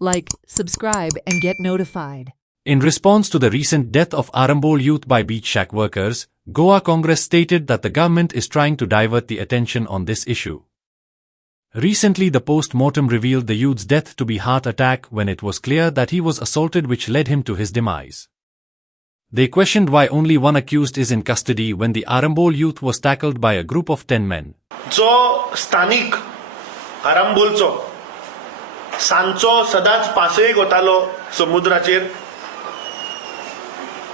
like, subscribe, and get notified. In response to the recent death of Arambol youth by beach shack workers, Goa Congress stated that the government is trying to divert the attention on this issue. Recently, the post-mortem revealed the youth's death to be heart attack when it was clear that he was assaulted, which led him to his demise. They questioned why only one accused is in custody when the Arambol youth was tackled by a group of 10 men. जो स्थानिक आरांबोलचो सांचो सदांच पासयेक वतालो समुद्राचेर,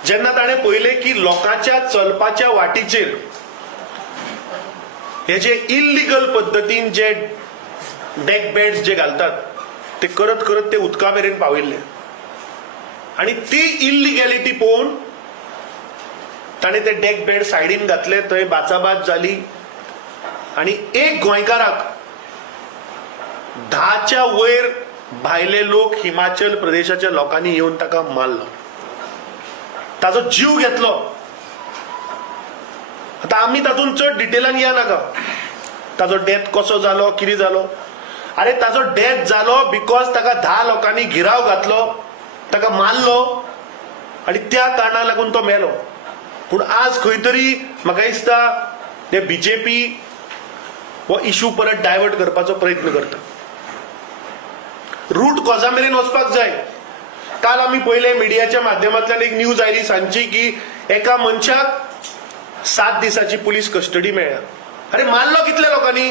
जेन्ना ताणे पळयले की लोकांच्या चलपाच्या वाटेचेर हे जे इल्लीगल पद्दतीन जे डेक बेड्स जे घालतात ते करत करत ते उदका मेरेन पावयल्ले, आणि ती इल्लिगॅलिटी पळोवन ताणे ते डेक बेड सायडीन घातले, थंय बाचाबाच जाली आणि एक गोंयकाराक 10च्या वयर भायले लोक हिमाचल प्रदेशाच्या लोकांनी येवन ताका मारलो, ताजो जीव घेतलो. आता आम्ही तातूंत चड डिटेलान या नाका, ताजो डेथ कसो जालो, कितें जालो. अरे ताजो डेथ जालो बिकॉज ताका 10 लोकांनी गिराव घातलो, ताका मारलो आणि त्या कारणाक लागून तो मेलो. पूण आज खंय तरी म्हाका दिसता ते बीजेपी हो इश्यू परत डायवर्ट करपाचो प्रयत्न करता. रूट कॉजा मेरेन वचपाक जाय. काल आम्ही पहिले मिडियाच्या माध्यमांतल्यान एक न्यूज आयली सांजची की एका मनशाक 7 दिसाची पुलीस कस्टडी मेळ्ळ्या. अरे मारलो कितले लोकांनी,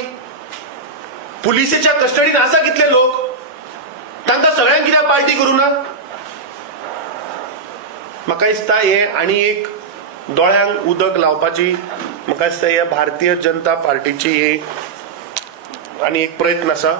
पुलिसेच्या कस्टडीन आसा कितले लोक, तांकां सगळ्यांक कित्याक पार्टी करूं ना. म्हाका दिसता हे आनी एक दोळ्यांक उदक लावपाची म्हाका दिसता ह्या भारतीय जनता पार्टीची आनी एक प्रयत्न आसा.